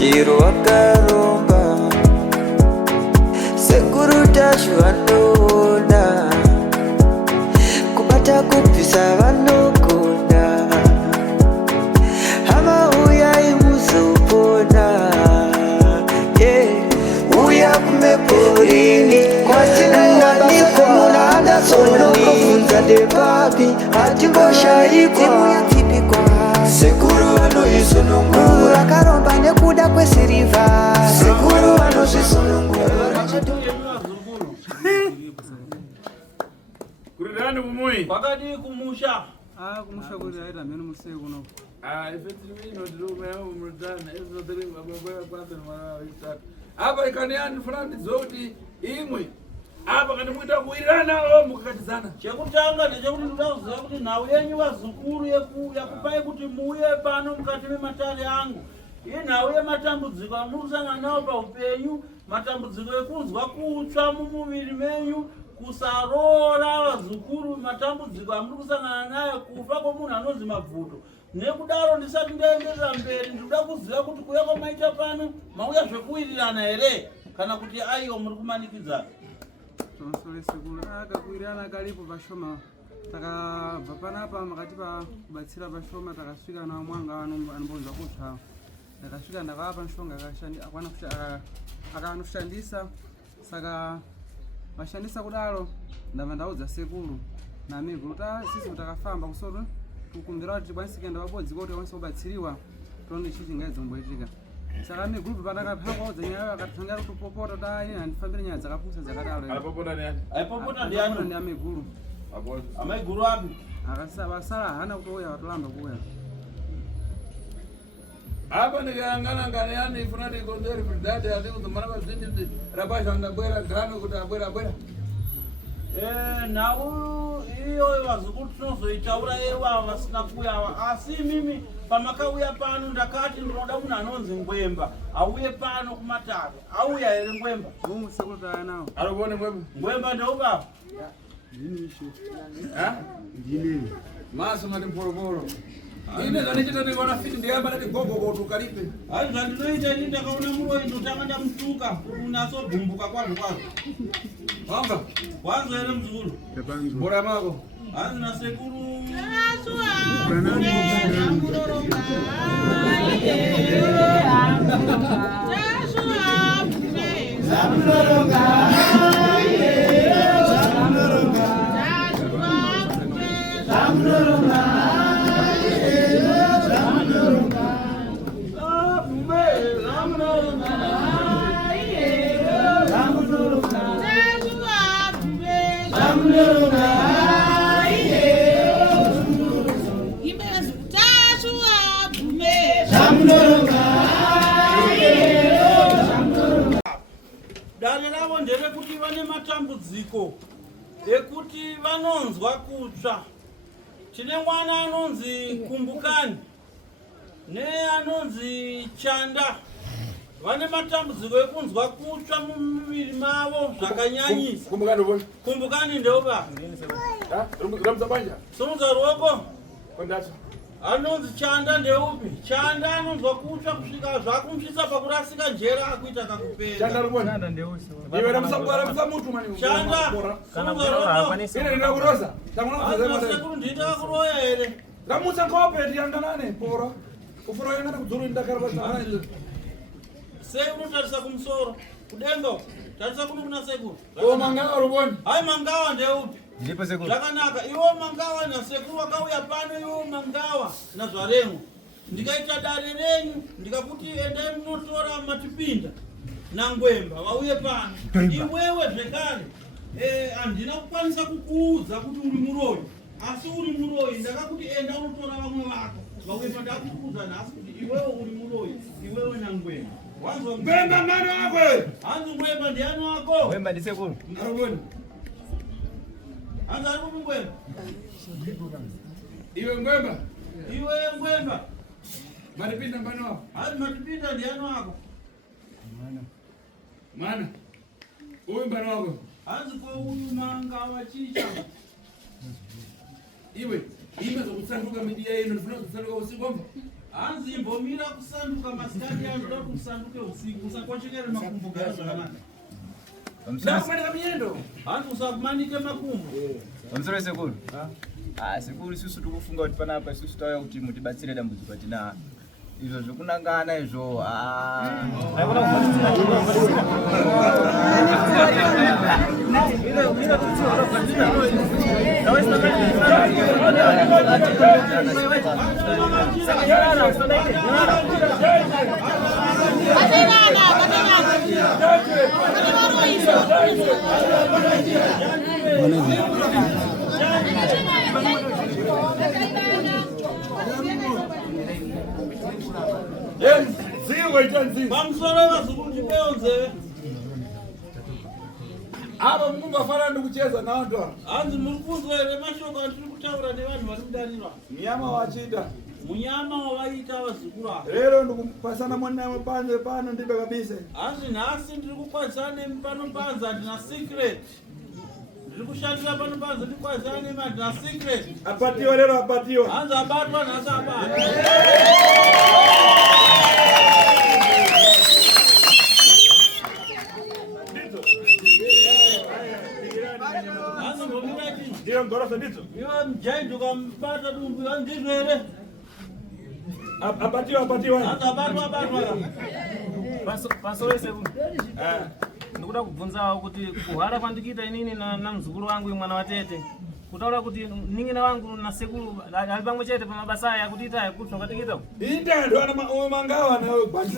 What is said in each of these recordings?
chiro wakaromba sekuru tashu vanona kubata kupisa vanogona hama uyai muzopona uya kumeporini kwatinananikwa munadasonokofunza depapi hatingoshaikwa sekuru vanoisonongura akaromba nekuda kwesiriva sekuru vanozvisonongura kurirani kumui pakadi kumusha kumusha kuti aita mene musei kuno ifetirino ndirumeao murutana izinoterevababoya kwanza mwaitatu apa ikaniani fulani zoti imwe apa kana muita kuwirirana o mukakatizana chekutanga ndechekuti ndinoziva kuti nhau yenyu vazukuru yakupai kuti muuye pano mukati mematare angu iyi nhau yematambudziko amukusangana nawo paupenyu, matambudziko ekunzwa kutsva mumuviri menyu, kusaroora vazukuru, matambudziko amuri kusangana nayo, kufa kwomunhu anonzi mabvuto. Nekudaro ndisati ndaenderera mberi ndinoda kuziva kuti kuuya kwamaita pano mauya zvekuwirirana here kana kuti aiwo muri kumanikidzana. Tonsolesekuru akakuwirirana kalipo pashoma takabva panapa makati pakubatsira pashoma takasvika nawo mwanga anombonzwa kutsva ndakasvika ndakavapa mishonga akanoshandisa saka vashandisa kudaro ndabva ndaudza sekuru namiguru sisi takafamba kusoro kukumbira kuti tikwanise kuenda pabodzi kuti tikwanise kubatsiriwa toone ichi chingaidzomboitika. Saka migrupu pandakapanga udza nyaya akatanga kutopopota dai handifambire nyaya dzakapusa dzakadaro. Alipopota ndiani? Aipopota ndiani? Ndi amiguru. Apo. Amaiguru api? Akasala hana kutouya watolamba kuuya. Apa ndikayangana ngani yani ifuna ndikonderi kudati ati kudzomana pazvindi rapasha ndabwera gano kuti abwera. Nhau iyo vazukuru tinozoitaura yewa vasina kuuya, asi mimi pamakauya pano ndakati ndinoda munhu anonzi Ngwemba auye pano kumatare. Auya here Ngwemba? Sekuru nawo. Arikuone Ngwemba? Ngwemba ndeubaba? Ndini ishe. Ha? Ndini. Maso mati mporoporo. Ine zanichita ndikona fiti ndiyamba ndati gogo tukalipe. Hai zvandinoita ini ndakaona muroi ndotanga ndamutuka unasobhumbuka kwazvo. Wamba? Wanzo here muzukuru? Bora mako. Hanzi nasekuru dare ravo nderekuti vane matambudziko ekuti vanonzwa kutsva. Tine mwana anonzi Kumbukani neanonzi Chanda, vane matambudziko ekunzwa kutsva mumiviri mavo zvakanyanyisa. Kumbukani ndeuba somudza ruoko. Anonzi Chanda ndeupi? Chanda anonzwa kutsva kusvika zvakumusvisa pakurasika njera akuita kakupenda. Chanda sekuru ndita kuroya here. Ramusa kope yanganane pora. Ufuro yangana kudzuru ndakara basa. Sei unotarisa kumusoro kudenga tarisa kuno kuna sekuru. Mangawa ruboni. Hai Mangawa ndeupi? Ndipo sekuru. Zvakanaka iwo Mangawa nasekuru wakauya pano iwo Mangawa nazvaremo. Ndikaita dare renyu ndikakuti endai munotora Matipinda naNgwemba vauye pano. Iwewe zvekare handina kukwanisa kukuudza kuti uri muroi, asi uri muroi ndakakuti enda unotora vamwe vako vauye pandakuudza nhasi kuti iwewe uri muroi, iwewe naNgwemba. Wanzwa Ngwemba mwana wako. Hanzi Ngwemba ndiani wako? Ngwemba ndi sekuru. Aruboni. Hanzi ari kupi Ngwemba? Iwe Ngwemba. Iwe Ngwemba. Matipinda mbani wako. Hanzi Matipinda ndiani wako? Mwana. Uyu mbani wako. Hanzi kwa uyu Mangawa chicha. Iwe. Ime zokusanduka midia yenu ndifuna kusanduka usiku wamba. Anzi mbomira kusanduka maskani ya ndo kusanduke usiku usakochekere makumbo gazo kamanda. Ndakwenda miendo. Anzi usakumanike makumbo. Wamsore sekulu. Sekulu sisi tukufunga kuti panapa sisi tauya kuti mutibatsire dambudziko tina. Izvo zvokunangana izvo. Aba Mungu afara ndikucheza na watu. Anzi murikunzwa ere mashoko atiri kutaura nevanhu vari kudanirwa. Mnyama wachita. Munyama wavaita vazukuru ava. Lero ndikupasana mwana wepanze pano ndibe kabisa. Anzi nhasi ndiri kukwadzana pano panze handina secret. Ndiri kushandira pano panze ndikwadzana nemadhina secret. Apatiwa lero apatiwa. Anzi abatwa nhasi abatwa. Ndio ngorofa ndizo. Iwe mjaidi ukambata dumbu ndizvo ere? Apatiwa. Abatwa. Pasore sekulu. Ndikuda kubvunzawo kuti kuhara kwandikuita inini na mzukuru wangu mwana watete. Kutaura kuti ningina wangu na sekulu ali pamwe chete pamabasa aya kuti ita kuti ngatikiita. Ita ndo ana mangawa na wewe basi.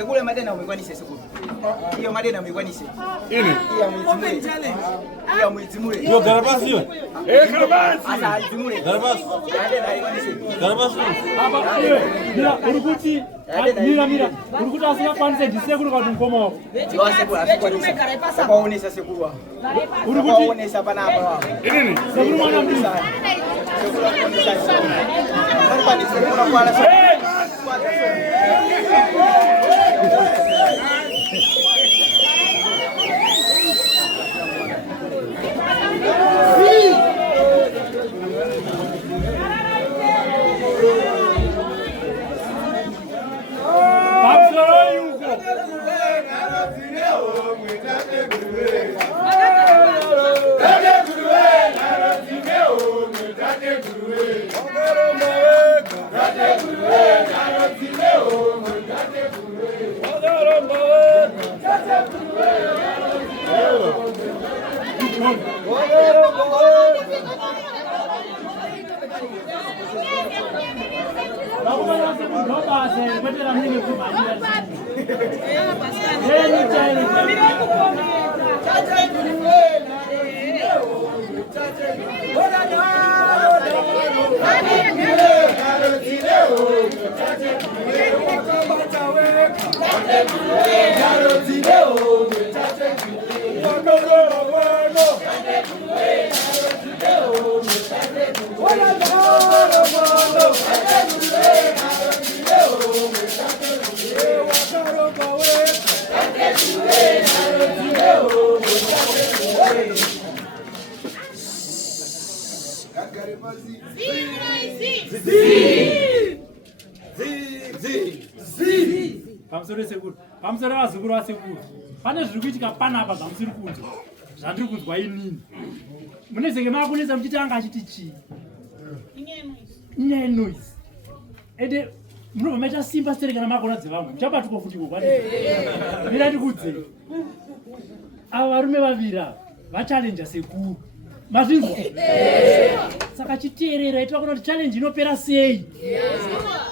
Sekule madena umekwanise sekule. Hiyo madena umekwanise. Ini. Hiyo mwizimule. Yo garabasi hiyo. Garabasi. Asa azimule. Garabasi. Madena haikwanise. Garabasi. Hapa mira urukuti mira urukuti asina kwanza disekulu kwa mkomo. Yo sekule asikwanise. Kwaonesa sekule. Urukuti kwaonesa pana hapa. Ini. Sekulu mwana mtu. Sekule kwaonesa. Kwani sekule kwa ala. Pamusoro sekuru. Pamusoro wazukuru wasekuru. Pane zviri kuitika panapa zvamusiri kunzwa. Zvandiri kunzwa inini. Munezenge makunesa muchiti anga achiti chii? Inyaya noise. Ede munobva maita simba sere kana makona dzevamwe. Muchabatukwa futi kwani. Mira ndikudze. Ava varume vavira vachallenja sekuru. Mazvinzwa? Saka chiteerera itwa kuti challenge inopera sei?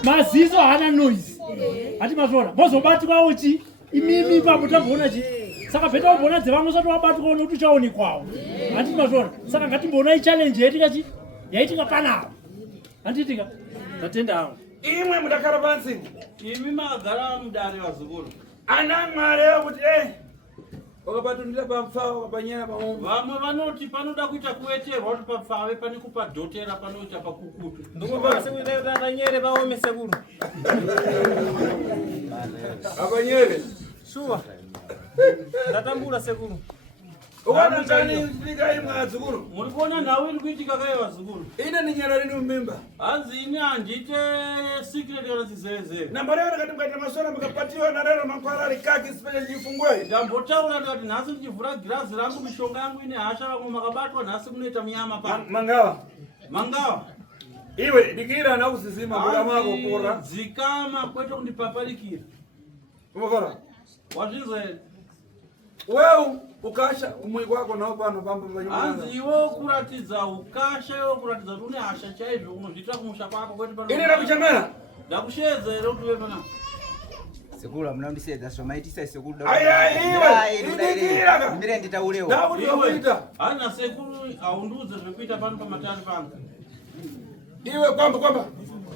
Maziso hana noise. Hati mazvona. Mozobatikwa uchi imimi papo tabona chi. Saka beta ubona dzevamwe sati wabatikwa uno kuti chaonekwawo. Hati mazvona. Saka ngatimbona challenge yaitika chi? Yaitika panapa. Handitika. Tatenda hawo. Imwe mudakara pansi. Imi magara mudare wazukuru. Ana mwari kuti wakapatundira pamfao wakapanyera paombe. Vamwe vanoti panoda kuita kuweterwa kuti pafave pane kupadhotera panoita pakukutu. Ndikuva sekuita nyere vaome sekuru. Apanyere. Shuwa. Ndatambura sekuru. Uwana tani kutika imwe azukuru. Muri kuona nawe iri kuitika kai vazukuru. Ina ni nyara rini mumimba. Hanzi ini handite secret kana zizeze. Namba leo nakati mkaita maswala mkapatiwa na leo makwala alikaki special jifungwe. Ndambotaura ndikati nhasi ndichivhura girazi rangu mishonga yangu ine hasha vamwe makabatwa nhasi munoita munyama pa. Mangawa. Mangawa. Iwe dikira na usizima kwa mako pora. Zikama kwete kundipapalikira. Umafara. Wazvinzwa. Wewe ukasha umwiko wako nao pano pamba panyuma. Hanzi iwo kuratidza ukasha iwo kuratidza kuti une hasha chaizvo unozviita kumusha kwako kwete pano. Ine ndakuchamera. Ndakushedza ere kuti uve pana. Sekula mnandisedza so maitisa sekulu. Aya iwe. Ndikira. Ndire nditaulewa. Ndakuti wakuita. Hana sekuru aunduze zvekuita pano pamatari pangu. Iwe kwamba.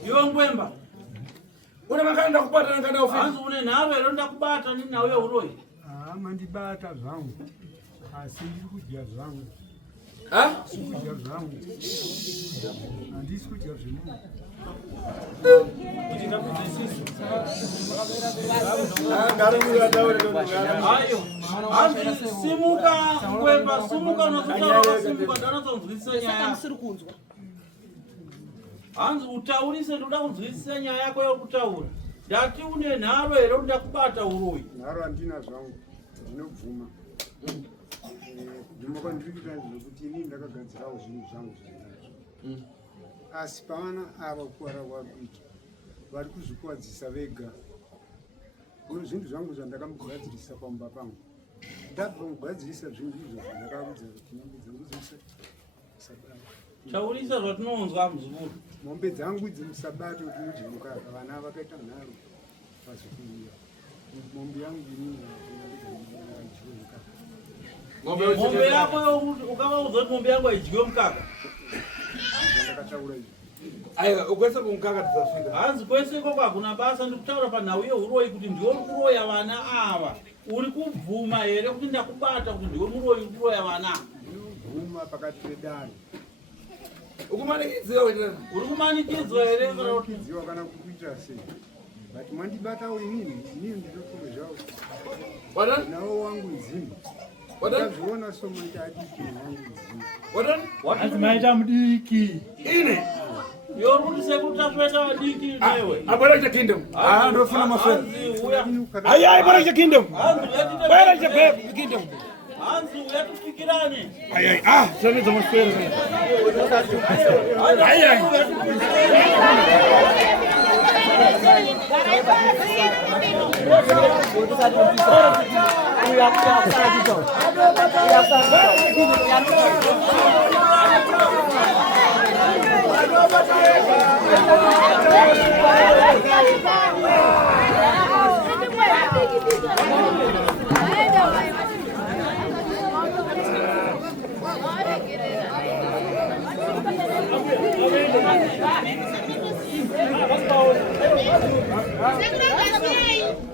Iwe ngwemba. Una makanda kupata nganda ofisi. Hanzi une nharo ere ndakubata nini nawe uroi. Mandibata zvangu asi ndiri kudya zvangu. Sikudya zvangu handisi kudya zvemunhu. Ayo hanzi simuka ngwemba simuka unozotaura simuka ndanozonzwisisa nyaya. Hanzi utaurise ndoda kunzwisisa nyaya yako yokutaura. Ndati une nharo ere ndakubata uroi. Nharo handina zvangu ndinobvuma. Kubvuma kwandiri kuita ndezvekuti inini ndakagadzirawo zvinhu zvangu zvinazvo. Asi pavana ava kuwara kwakuita vari kuzvikuwadzisa vega. Zvinhu zvangu zvandakamugadzirisa pamba pangu. Ndabva mugadzirisa zvinhu izvo zvandakaudza kuti mombe dzangu dzimusabata. Taurisa zvatinonzwa muzukuru. Mombe dzangu dzimusabato kuti mudye mukaka vana vakaita nharo pazvikuuya. Mombe yangu ni Ng'ombe yako ukawa uzoti ng'ombe yangu haijiwe mkaka. ndakachaura hivi. Aya, ukwese kumkaka tusafika. Hanzi kwese kwa kuna basa ndikutaura panauye uroi kuti ndiwo kuroya vana ava. Uri kubvuma here kuti ndakubata kuti ndiwo muroi kuroya vana. Ndinobvuma pakati pedare. Ukumanikidziwa wetera. Uri kumanikidzwa here Kudziwa kana kuita sei. But mandibatawo inini ndinotoro zvavo. Wadani? Nawo wangu mzima. Wadani? Ndazviona somuti adiki wangu mzima. Wadani? Hanzi maita mudiki. Ine. yori kuti sekuru tasveta vadiki newe. Abara cha kingdom. Ah, ndofuna mafera. Hanzi uya. Ai, bara cha kingdom. Hanzi uyatite. Bara cha kingdom. Hanzi uyatufikirane. Ai, sasa mafera.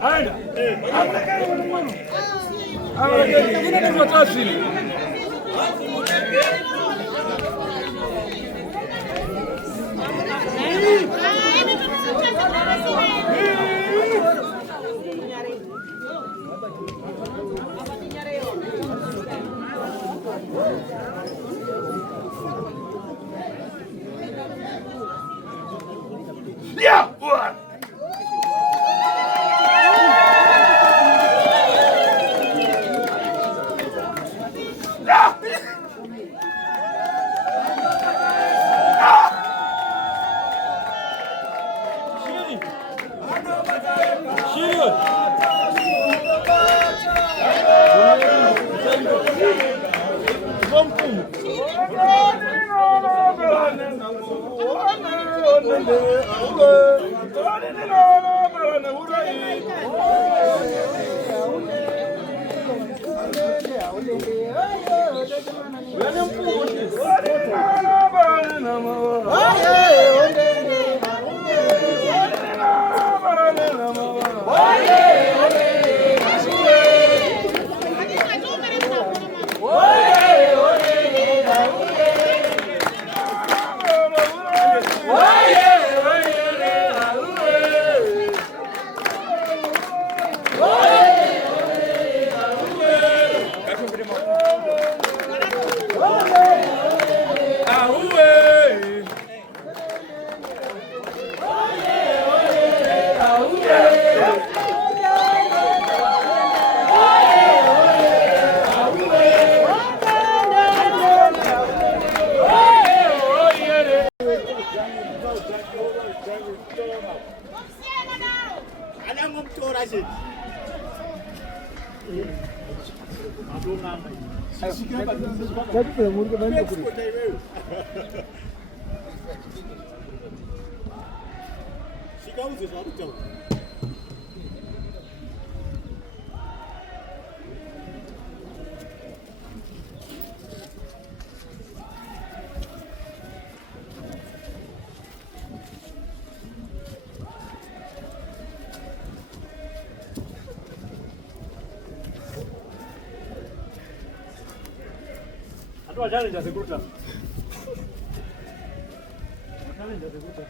Ai. Yeah, what? Challenge as a good luck. Challenge as a good luck.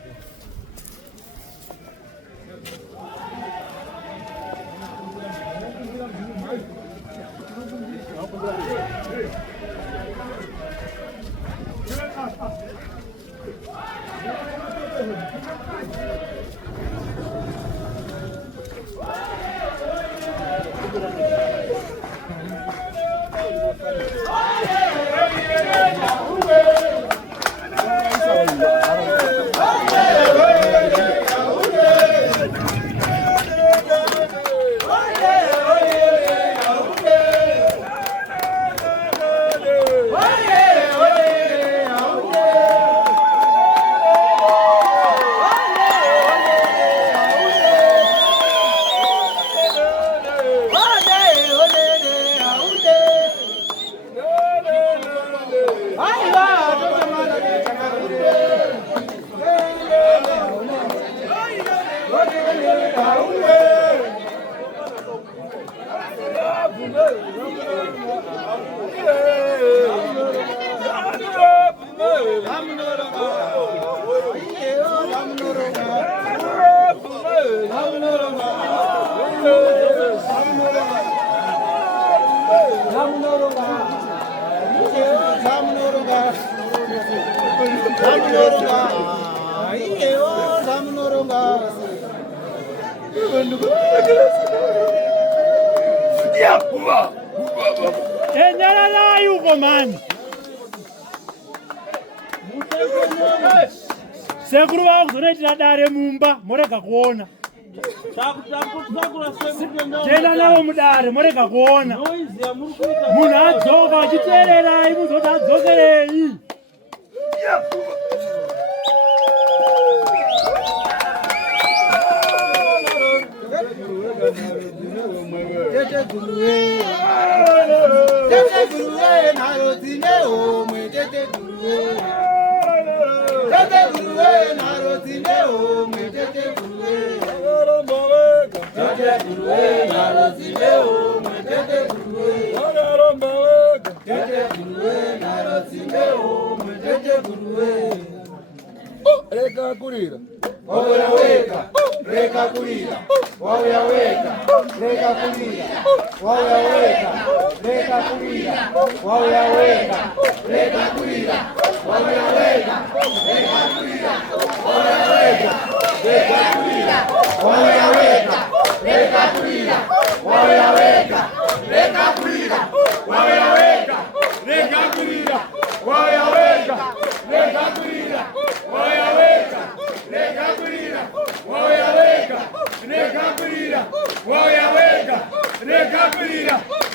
Enyala yuko mani. Sekuru wangu zonaitira dare mumba morega kuona. Tena nawo mudare morega kuona. Munhu adzoka achiteererai muzoti adzokerei. Reka kurira. Waweka, reka kulira. Waweka, reka kulira. Waweka, reka kulira. Waweka, reka kulira. Waweka, reka kulira. Waweka, reka kulira. Waweka, reka kulira. Waweka, reka kulira. Waweka, reka kulira. Waweka, reka kulira. Waweka, reka kulira. Waweka, reka kulira. Waweka, reka kulira. Waweka, reka kulira.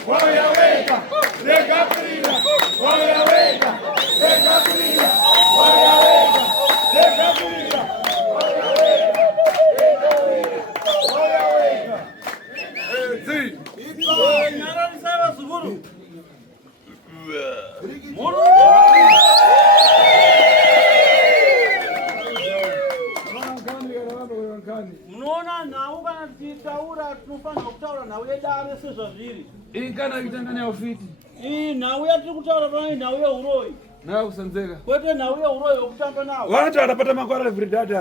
Waweka, reka kulira. Waweka, reka kulira. Munoona nawo kana tichitaura tinofanira kutaura nawo yedare sezvazviri. Ikana kitanganya ufiti. Nawo yatiri kutaura pano nawo yeuroyi. Nawe kusanzeka. Kwete nawo yeuroyi wokutamba nawo. Vanoti vanapata makwara everydata.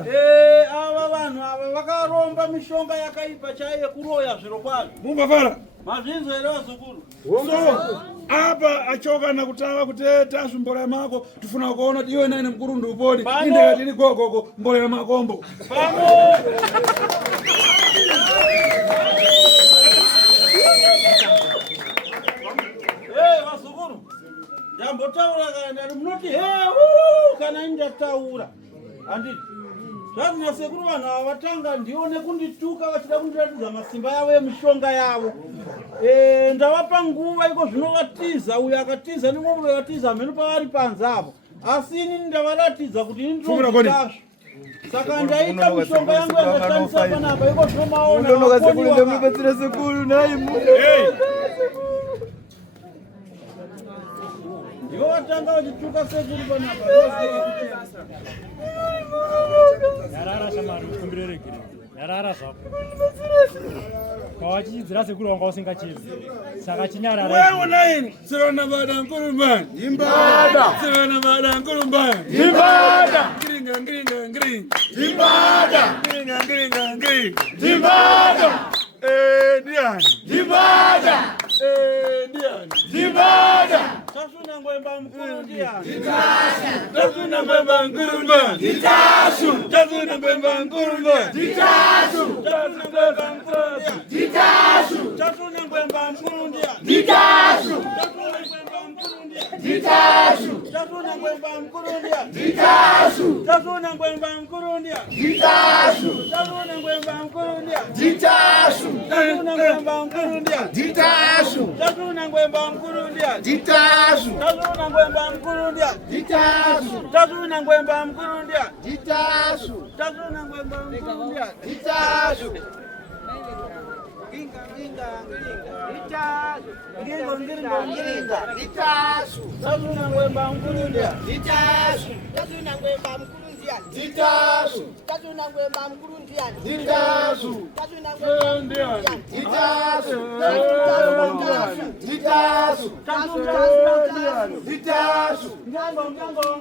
Ava vanhu ava vakaromba mishonga yakaipa chaiye kuroya zviro kwazvo. Mungafara. Mazvinzwa here vazukuru? So, apa achoka nakutava kuteta mbolea mako tufuna kuona kuti iwe naine mkuru ndi upodi inde kati ili gogogo mbolea makombo pano vazukuru ndambotaura kana munoti kana indataura handiti zvanzi nasekuru vanhu ava vatanga ndione kundituka vachida kundiratidza masimba yavo emishonga yavo. Ndavapa nguva iko zvino vatiza uyo akatiza nimwe vatiza mhenu pavari panze apo asi ini ndavaratidza kuti ini ndinozvazvo saka ndaita mishonga yangu yakashandisa panapa iko zvinomaona ivo vatanga vachituka sekuru panapa. Yarara shamari ukumbirere gire. Yarara zvako. Kawachidzira sekuru wanga usingachizi. Saka chinyarara. Wewe naini sirona bada nkurumba. Imbada. Sirona bada nkurumba. Imbada. Ngringa ngringa ngringa. Imbada. Ngringa ngringa ngringa. Imbada. Diani. Imbada. Diani. Imbada. Tasuna ngwemba mkuru ndiani. Tasuna ngwemba nkurumba. Ditasu. Tasuna ngwemba nkurumba. Ditasu. Tasuna ngwemba nkurumba. Ditasu. Tasuna ngwemba mkuru ndiani. Ditasu. Tasuna ngwemba mkuru ndiani. Ditasu. Tasuna ngwemba mkuru ndiani. Ditasu. Tasuna ngwemba mkuru ndiani. Ditasu. Tasuna ngwemba mkuru ndiani. Ditasu. Tasuna ngwemba mkuru ndiani. Ditasu. Tasuna ngwemba mkuru ndiani. Ditasu. Tasuna ngwemba mkuru ndiani. Ditasu. Tasuna ngwemba mkuru ndiani. Ditasu. Tasuna ngwemba mkuru ndiani. Ditasu. Tasuna ngwemba mkuru ndiani. Ditasu. Tasuna ngwemba mkuru ndiani. ndiani? Zitasu. Tatu nangwemba mkulu ndiani? Zitasu. Tatu nangwemba ndiani? Zitasu. Tatu Zitasu. ndiani? Zitasu. Ngango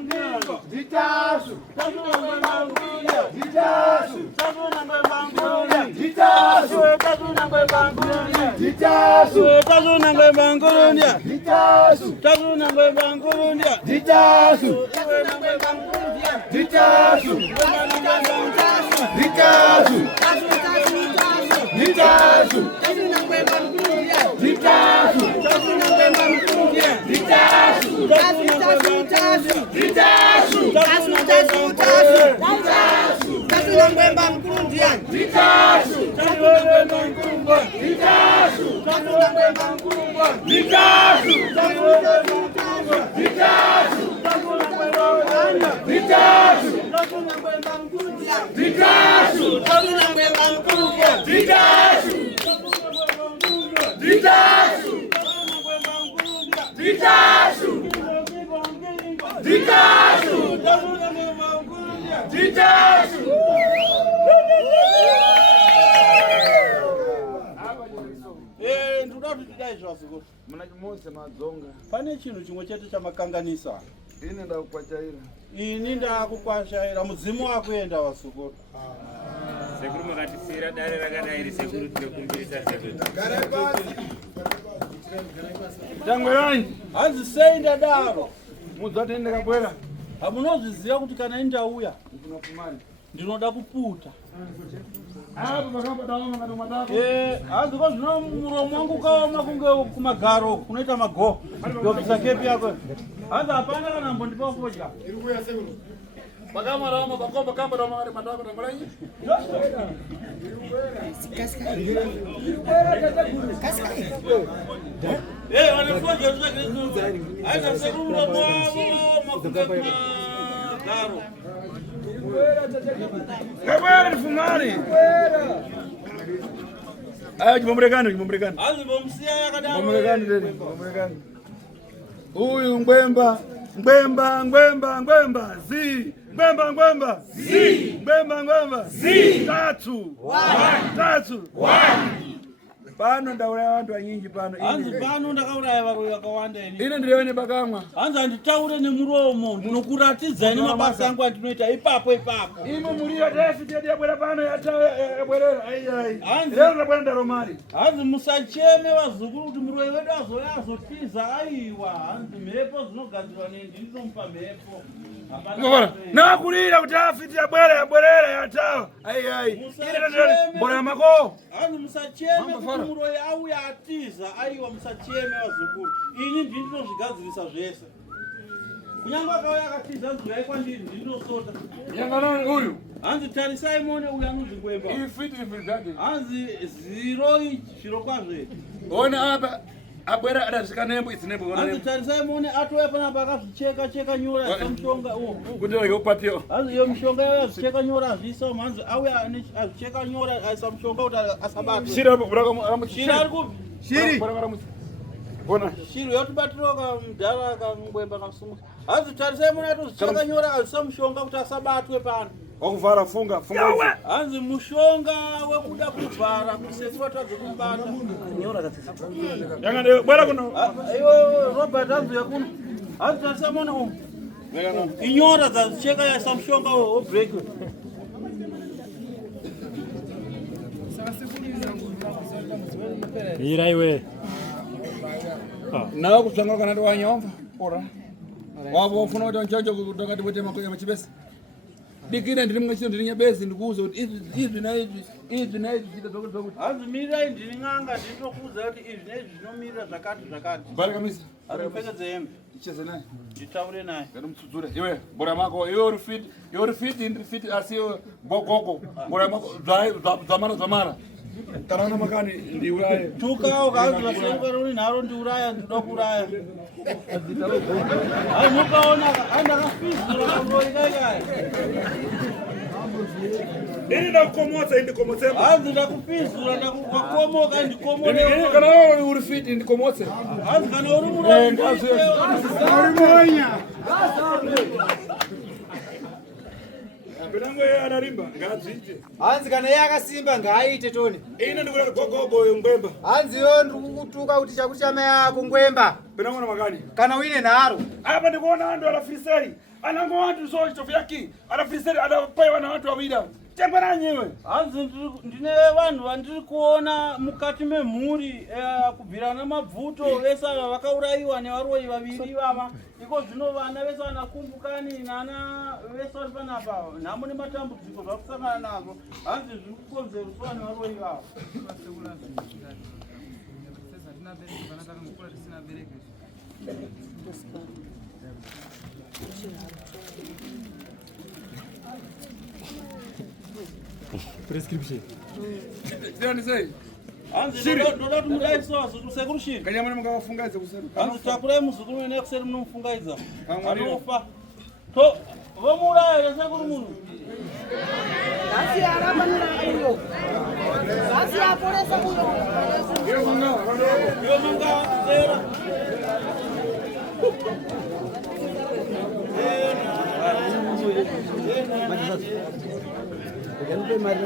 ndiani? Zitasu. Tatu nangwemba mkulu ndiani? Zitasu. Tatu nangwemba mkulu ndiani? Zitasu. Tatu nangwemba mkulu ndiani? Zitasu. Tatu nangwemba mkulu ndiani? Zitasu. Tatu nangwemba mkulu ndiani? Zitasu. Tatu nangwemba mkulu ndiani? Zitasu. Zitasu. Zitasu. Zitasu. Tatu nangwemba mkulu ndiani? Zitasu. Tatu nangwemba mkulu ndiani? Zitasu. Tasu. Zitasu. Tatu nangwemba mkulu ndiani? Zitasu. Tatu nangwemba mkulu ndiani? Zitasu. Tatu nangwemba mkulu ndiani? Zitasu. Zitasu. Zitasu. Tatu nangwemba mkulu ndiani? Zitasu. Tatu nangwemba mkulu ndiani? Zitasu. Zitasu. Zitasu. Zitasu. Zitasu. Ndoda kuti tidai zvazvo. Muna chimose madzonga. Pane chinhu chimwe chete chamakanganisa. Ini ndakukwashaira. Ini ndakukwashaira mudzimu wakuenda vasukuru. Sekuru makatisira dare rakadai risekuru tinokumbirisa sekuru. Tangwerani. Hanzi sei ndadaro. Mudzati ndakabwera. Hamunozviziva kuti kana indauya Ndinofumani. ndinoda kuputa. Apo makamba dawa makato matako. Hanzi ko zvino muromo wangu kaoma kunge kumagaro kunoita mago. Ndobvisa kepi yako. Hanzi hapana kana mbondipa fodya. Irikuya sekuru. Bakama rama bakomba kamba rama ari matako tambulanyi. Wanafodya tutakristo. Hanzi sekuru muromo makunge kumagaro. Kabwera ndifumani. Ayo jimomrekani. Hanzi bomsiya yakadaro. Bomrekani. Uyu ngwemba. Zi. Tatu. Pano ndauraya vantu vanyinji pano. Hanzi pano ndakauraya varuya vakawanda ini. Ine ndirione pakamwa. Hanzi handitaure nemuromo ndinokuratidza ine mabasa angu andinoita ipapo. Imo muriyo David yabwera pano yabwerera. Hanzi Lero ndabwera ndaromari. hanzi musacheme vazukuru kuti muroyi wedu azouya azotiza aiwa. Hanzi mhepo dzinogadzirwa ndinomupa mhepo. Nakulira kuti David yabwerera yatawa. Bora mako. Hanzi musacheme kuti muroyi auya atiza aiwa, musacheme vazukuru. Ini ndinozvigadzirisa zvese. Kunyange akauya akatiza hanzi uyai kwandiri ndinosota. Yanganani uyu. Hanzi tarisai muone uyu anonzi Ngwemba. Hanzi zviro kwazvo. Ona apa abwera adasvika nembo idzinembo. Hanzi tarisai muone atoya panapa akazvicheka nyora samushonga uwo. Kuti wake upatiyo. Hanzi iyo mishonga yayo azvicheka nyora azvisa hanzi auya azvicheka nyora samushonga kuti asabata. Shira ramu. Shira ari kupi? Shiri. Bona. Shiri yotibatira kamudhara Ngwemba kamusumusa. Hanzi tarisai muone atozvicheka nyora azisamushonga kuti asabatwe pano. Wakuvhara funga. Hanzi mushonga wekuda kuvhara kusesi watadza kumbata. Yangande bwera kuno. Aiwa Robert hanzi yakuno. Hanzi tasamona umu. Inyora dzazicheka yasamushonga wobreak. Iraiwe. Nawe kutsanga kana ndi wanyomva. Ora. Wabo ufuna kuti nchocho kutokati bote makoya machibesi. Dikira ndiri mwe ndiri nyabesi ndikuuza kuti izvi na izvi chita zokuti. Hanzi mirai ndiri ng'anga ndinokuudza kuti izvi nezvi zvinomirira zvakati. Bari kamisa. Hanzi mupfekedze hembe. Icheze naye. Nditaure naye. Ngamutsudzure. Iwe bora mako iwe uri fit ndiri fit asi gogo. Bora mako zamara. Tarana makani ndiuraye. Tukawo kazi vasenga ruri nharo ndiuraya ndinoda kuraya. Hanzi mukaona andakafizira muroyi kaikai. Ini ndakukomotsa ndikomotse. Hanzi ndakupizura ndakukomoka ndikomore. Ini kana wewe uri fit ndikomotse. Hanzi kana uri muroyi Monya. Penango yeye anarimba ngazite. Hanzi kana yeye akasimba ngaaite toni. Ine ndikuti gogobo ngwemba. Hanzi yo ndikukutuka kuti chakuchama yako ngwemba. Penango na magani. Kana wine naro. Hapa ndikuona andu alafiriseri. Anango watu zote tofyaki. Alafiriseri anapewa na watu wawida. Chembana nyewe. Hanzi ndine vanhu vandiri kuona mukati memhuri kubvirana mabvuto vese ava vakaurayiwa nevaroi vaviri vava. Iko zvino vana vese vanakumbukani nana vese vari panapa nhamo nematambudziko zvakusangana nazvo. Hanzi zviri kukonzerwa nevaroi vava. Prescription. Ndiani sei? Hanzi ndoda kuti mudaiso sekuru Kanyama mukafungaidza kuseri. hanzi takurai muzukuru wene kuseri munomufungaidza anofa to vomuuraya sekuru munhu Basi arabanira iyo. Basi aporesa kuyo. iyo manga tera Mas,